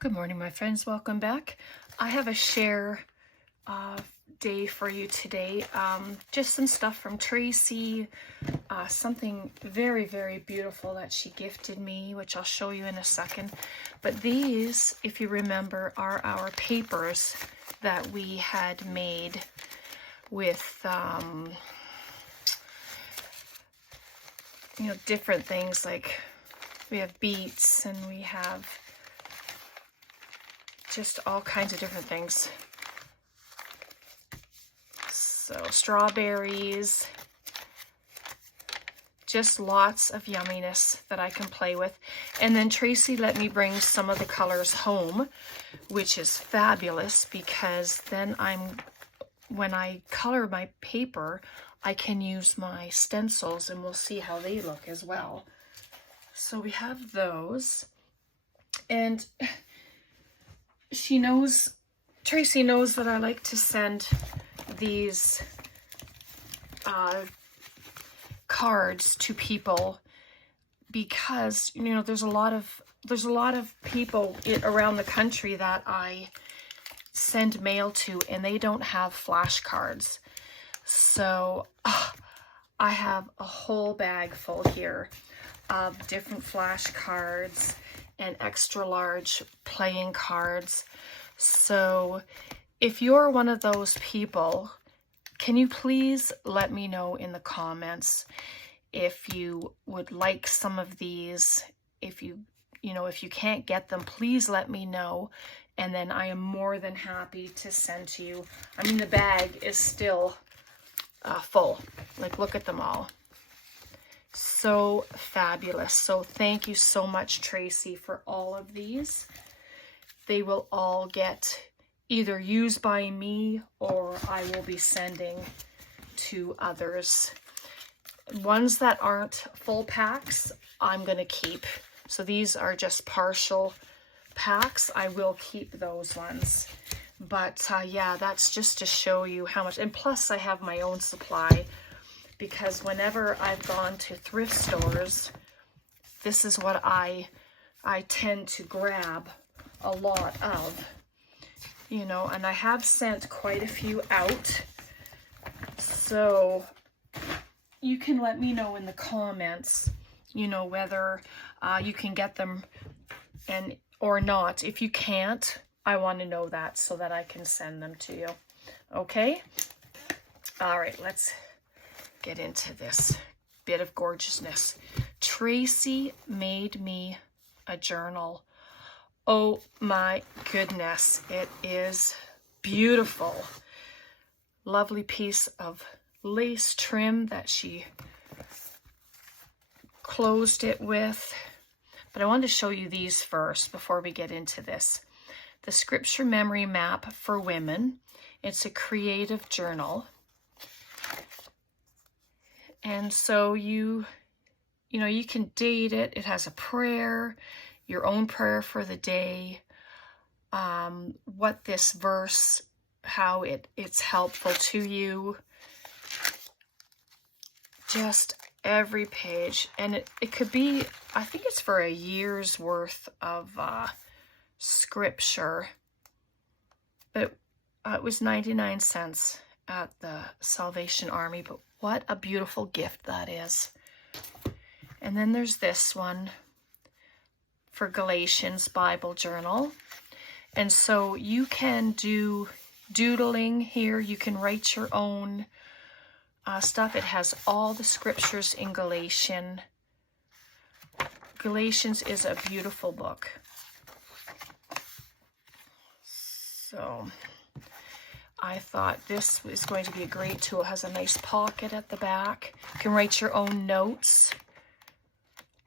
Good morning, my friends. Welcome back. I have a share day for you today. Just some stuff from Tracy, something very, very beautiful that she gifted me, which I'll show you in a second. But these, if you remember, are our papers that we had made with, different things. Like we have beets and we have just all kinds of different things. So strawberries, just lots of yumminess that I can play with. And then Tracy let me bring some of the colors home, which is fabulous because then when I color my paper, I can use my stencils and we'll see how they look as well. So we have those. And Tracy knows that I like to send these cards to people because there's a lot of people around the country that I send mail to and they don't have flashcards. So I have a whole bag full here of different flashcards and extra large playing cards. So if you're one of those people, can you please let me know in the comments if you would like some of these? If you can't get them, please let me know, and then I am more than happy to send to you. I mean, the bag is still full. Like, look at them all. So fabulous. So thank you so much, Tracy, for all of these. They will all get either used by me or I will be sending to others. Ones that aren't full packs, I'm going to keep. So these are just partial packs. I will keep those ones. But yeah, that's just to show you how much. And plus I have my own supply, because whenever I've gone to thrift stores, this is what I tend to grab a lot of, and I have sent quite a few out. So you can let me know in the comments, whether you can get them or not. If you can't, I want to know that so that I can send them to you. Okay? All right, let's get into this bit of gorgeousness. Tracy made me a journal. Oh my goodness, it is beautiful. Lovely piece of lace trim that she closed it with. But I wanted to show you these first before we get into this. The Scripture Memory Map for Women. It's a creative journal. And so you can date it. It has a prayer, your own prayer for the day, what this verse, how it's helpful to you. Just every page. And it could be, I think it's for a year's worth of scripture. But it was 99 cents at the Salvation Army. But what a beautiful gift that is. And then there's this one for Galatians Bible Journal. And so you can do doodling here. You can write your own stuff. It has all the scriptures in Galatians. Galatians is a beautiful book. So I thought this was going to be a great tool. It has a nice pocket at the back. You can write your own notes.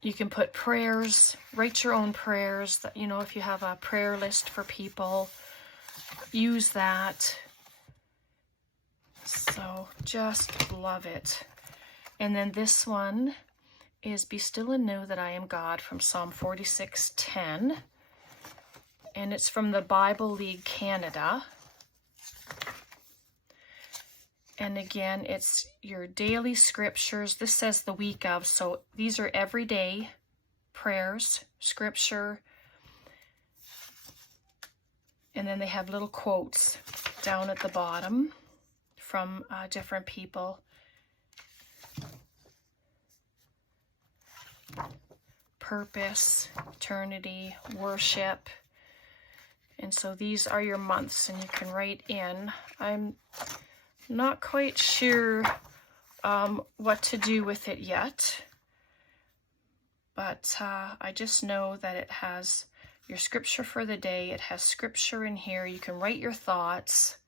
You can put prayers, write your own prayers. That, if you have a prayer list for people, use that. So just love it. And then this one is Be Still and Know That I Am God from Psalm 46:10. And it's from the Bible League Canada. And again, it's your daily scriptures. This says the week of, so these are everyday prayers, scripture. And then they have little quotes down at the bottom from different people. Purpose, eternity, worship. And so these are your months, and you can write in. I'm not quite sure what to do with it yet, but I just know that it has your scripture for the day. It has scripture in here. You can write your thoughts.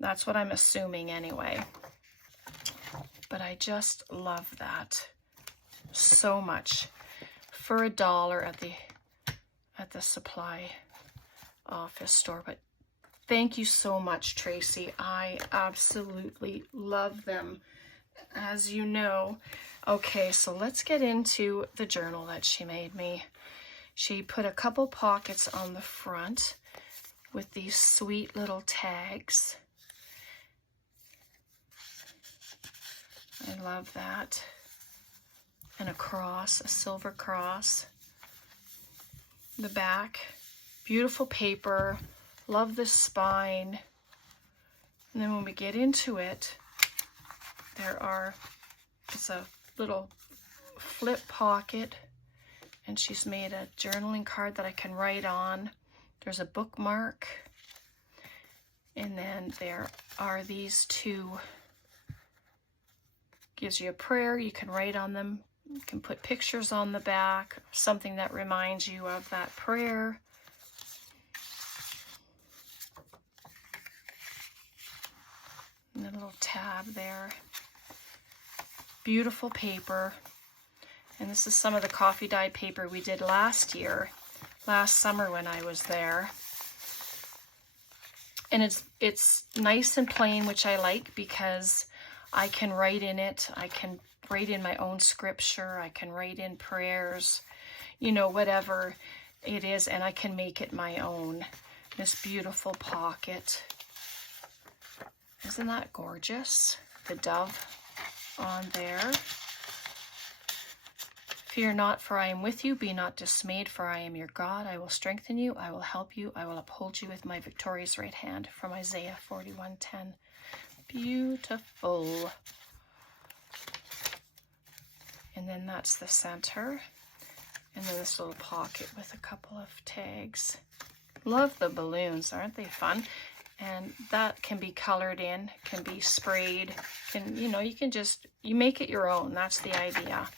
That's what I'm assuming anyway. But I just love that so much. For $1 at the supply office store. But thank you so much, Tracy. I absolutely love them, as you know. Okay, so let's get into the journal that she made me. She put a couple pockets on the front with these sweet little tags. I love that. And a cross, a silver cross. The back, beautiful paper. Love the spine. And then when we get into it, it's a little flip pocket, and she's made a journaling card that I can write on. There's a bookmark, and then there are these two. Gives you a prayer, you can write on them. You can put pictures on the back, something that reminds you of that prayer. And a little tab there. Beautiful paper. And this is some of the coffee dyed paper we did last summer when I was there. And it's nice and plain, which I like, because I can write in it. I can write in my own scripture. I can write in prayers, you know, whatever it is, and I can make it my own. This beautiful pocket. Isn't that gorgeous? The dove on there. Fear not, for I am with you. Be not dismayed, for I am your God. I will strengthen you. I will help you. I will uphold you with my victorious right hand. From Isaiah 41:10. Beautiful. And then that's the center. And then this little pocket with a couple of tags. Love the balloons. Aren't they fun? And that can be colored in, can be sprayed. You make it your own. That's the idea.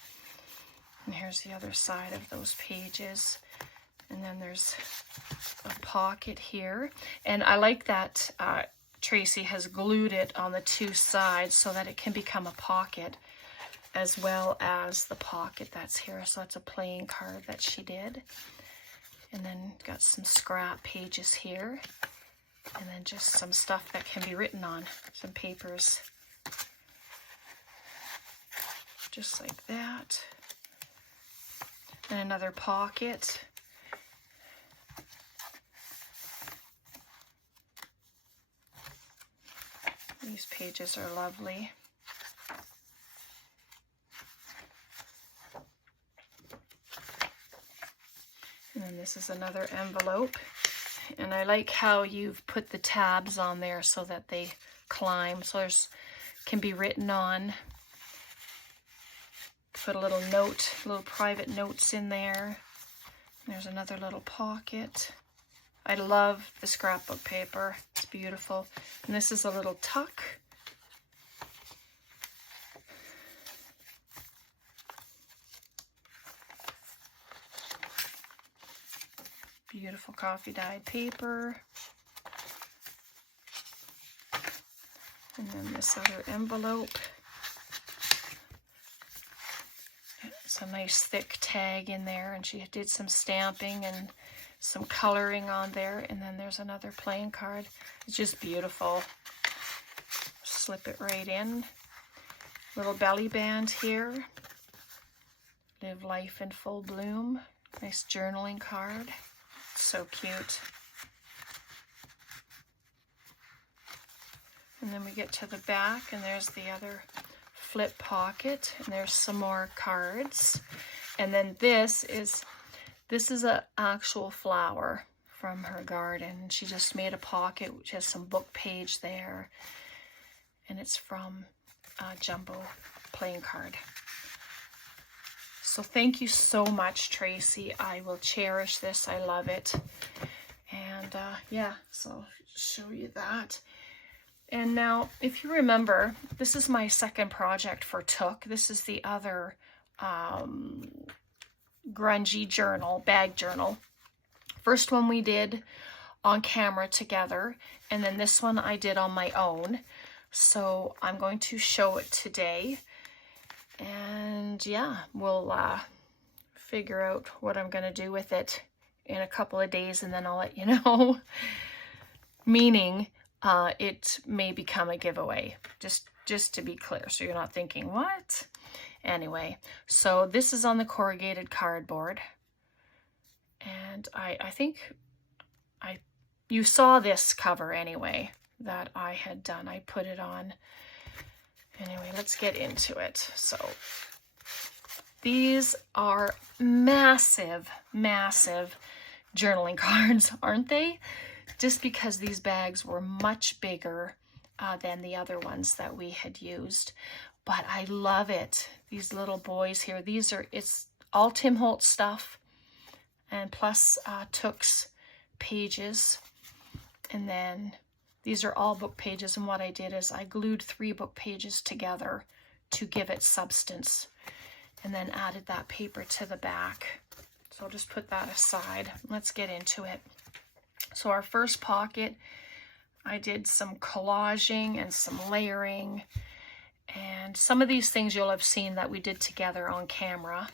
And here's the other side of those pages. And then there's a pocket here. And I like that Tracy has glued it on the two sides so that it can become a pocket, as well as the pocket that's here. So it's a playing card that she did. And then got some scrap pages here. And then just some stuff that can be written on. Some papers. Just like that. And another pocket. These pages are lovely. And then this is another envelope. And I like how you've put the tabs on there so that they climb. So there's can be written on. Put a little note, little private notes in there. There's another little pocket. I love the scrapbook paper. It's beautiful. And this is a little tuck. Beautiful coffee dyed paper. And then this other envelope. It's a nice thick tag in there, and she did some stamping and some coloring on there. And then there's another playing card. It's just beautiful. Slip it right in. Little belly band here. Live life in full bloom. Nice journaling card. So cute. And then we get to the back, and there's the other flip pocket, and there's some more cards. And then this is an actual flower from her garden. She just made a pocket which has some book page there, and it's from Jumbo playing card. So thank you so much, Tracy. I will cherish this. I love it. And yeah, so I'll show you that. And now, if you remember, this is my second project for Took. This is the other grungy journal, bag journal. First one we did on camera together, and then this one I did on my own. So I'm going to show it today. And yeah, we'll figure out what I'm going to do with it in a couple of days, and then I'll let you know. Meaning, it may become a giveaway, just to be clear, so you're not thinking, what? Anyway, so this is on the corrugated cardboard. And I think you saw this cover anyway that I had done. I put it on. Anyway, let's get into it. So these are massive, massive journaling cards, aren't they? Just because these bags were much bigger than the other ones that we had used. But I love it. These little boys here, it's all Tim Holtz stuff, and plus Took's pages. And then these are all book pages, and what I did is I glued 3 book pages together to give it substance, and then added that paper to the back. So I'll just put that aside. Let's get into it. So our first pocket, I did some collaging and some layering, and some of these things you'll have seen that we did together on camera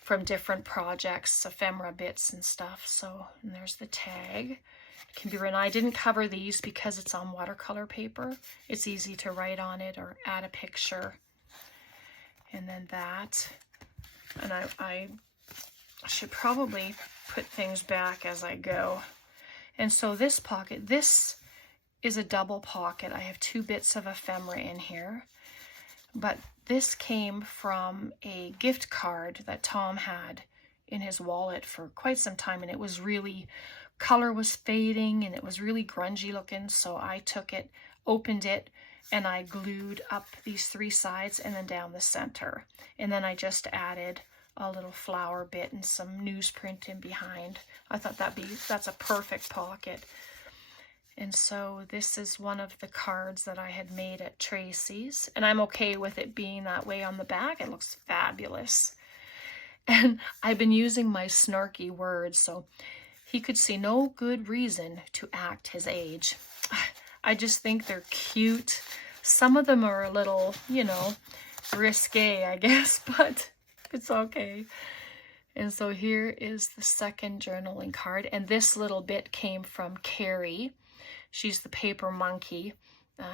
from different projects, ephemera bits and stuff. So, and there's the tag. It can be written. I didn't cover these because it's on watercolor paper. It's easy to write on it or add a picture. And then that. And I should probably put things back as I go. And so this pocket, this is a double pocket. I have 2 bits of ephemera in here. But this came from a gift card that Tom had in his wallet for quite some time, and it was really, color was fading and it was really grungy looking. So I took it, opened it, and I glued up these 3 sides and then down the center. And then I just added a little flower bit and some newsprint in behind. I thought that's a perfect pocket. And so this is one of the cards that I had made at Tracy's, and I'm okay with it being that way on the back. It looks fabulous. And I've been using my snarky words, so he could see no good reason to act his age. I just think they're cute. Some of them are a little, you know, risque, I guess, but it's okay. And so here is the second journaling card, and this little bit came from Carrie. She's the paper monkey.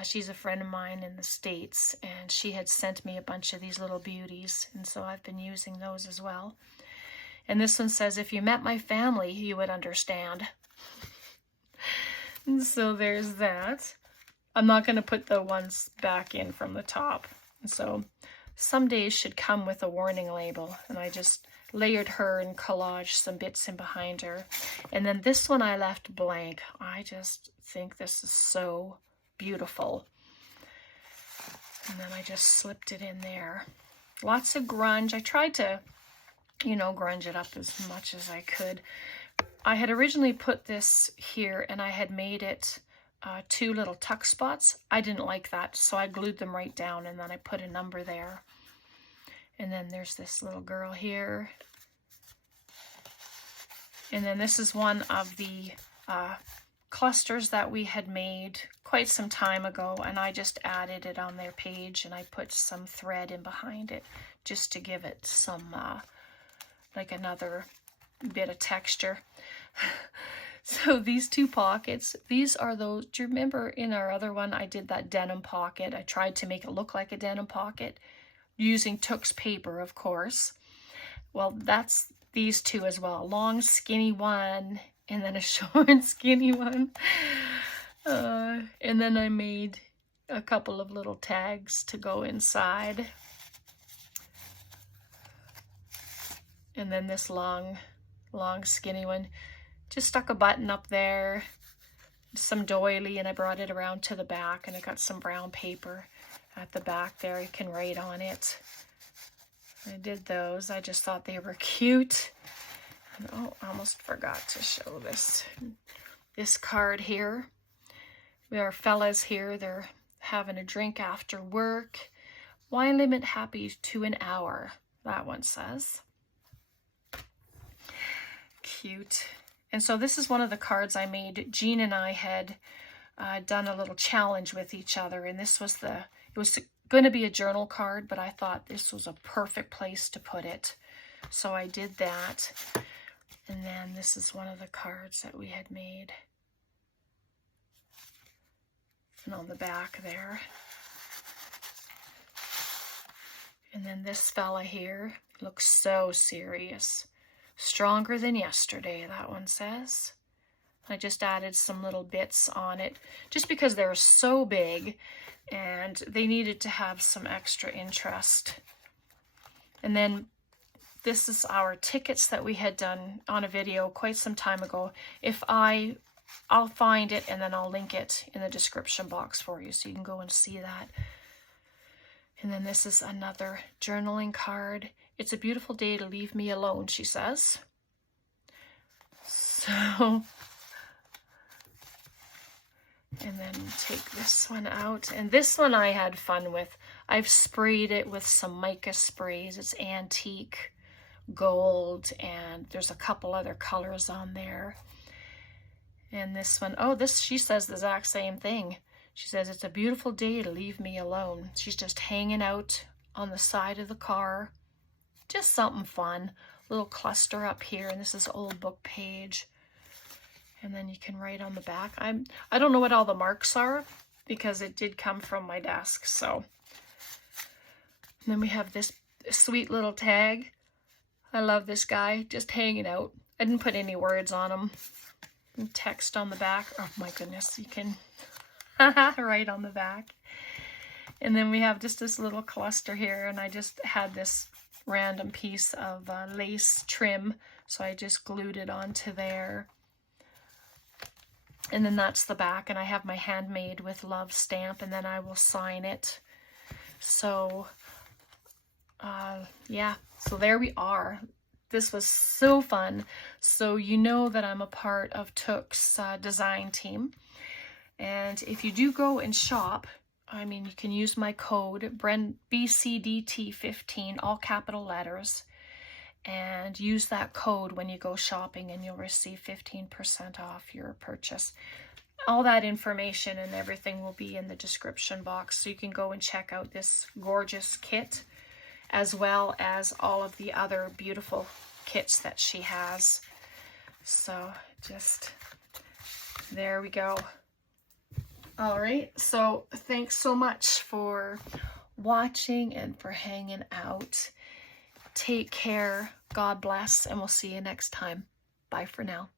She's a friend of mine in the States, and she had sent me a bunch of these little beauties, and so I've been using those as well. And this one says, if you met my family, you would understand. And so there's that. I'm not going to put the ones back in from the top. And so some days should come with a warning label, and I just layered her and collaged some bits in behind her. And then this one I left blank. I just think this is so beautiful. And then I just slipped it in there. Lots of grunge. I tried to, you know, grunge it up as much as I could. I had originally put this here, and I had made it 2 little tuck spots. I didn't like that, so I glued them right down, and then I put a number there. And then there's this little girl here. And then this is one of the clusters that we had made quite some time ago, and I just added it on their page, and I put some thread in behind it just to give it some, like another bit of texture. So these 2 pockets, these are those, do you remember in our other one I did that denim pocket? I tried to make it look like a denim pocket using Took's paper, of course. Well, that's these 2 as well. A long skinny one and then a short skinny one. And then I made a couple of little tags to go inside. And then this long skinny one. just stuck a button up there, some doily, and I brought it around to the back, and I got some brown paper at the back there. You can write on it. I did those. I just thought they were cute. And, oh, I almost forgot to show this card here. We are fellas here. They're having a drink after work. Wine limit happy to an hour, that one says. Cute. And so this is one of the cards I made. Jean and I had done a little challenge with each other, and this was it was going to be a journal card, but I thought this was a perfect place to put it. So I did that. And then this is one of the cards that we had made. And on the back there. And then this fella here looks so serious. Stronger than yesterday, that one says. I just added some little bits on it just because they're so big and they needed to have some extra interest. And then this is our tickets that we had done on a video quite some time ago. I'll find it and then I'll link it in the description box for you so you can go and see that. And then this is another journaling card. It's a beautiful day to leave me alone, she says. So, and then take this one out. And this one I had fun with. I've sprayed it with some mica sprays. It's antique gold, and there's a couple other colors on there. And this one, oh, she says the exact same thing. She says, it's a beautiful day to leave me alone. She's just hanging out on the side of the car. Just something fun. Little cluster up here, and this is old book page. And then you can write on the back. I don't know what all the marks are because it did come from my desk. So, and then we have this sweet little tag. I love this guy just hanging out. I didn't put any words on him. And text on the back. Oh my goodness, you can right on the back. And then we have just this little cluster here, and I just had this random piece of lace trim, so I just glued it onto there. And then that's the back, and I have my handmade with love stamp, and then I will sign it. So yeah, so there we are. This was so fun. So you know that I'm a part of Took's design team. And if you do go and shop, I mean, you can use my code, BCDT15, all capital letters, and use that code when you go shopping, and you'll receive 15% off your purchase. All that information and everything will be in the description box, so you can go and check out this gorgeous kit, as well as all of the other beautiful kits that she has. So just, there we go. All right, so thanks so much for watching and for hanging out. Take care, God bless, and we'll see you next time. Bye for now.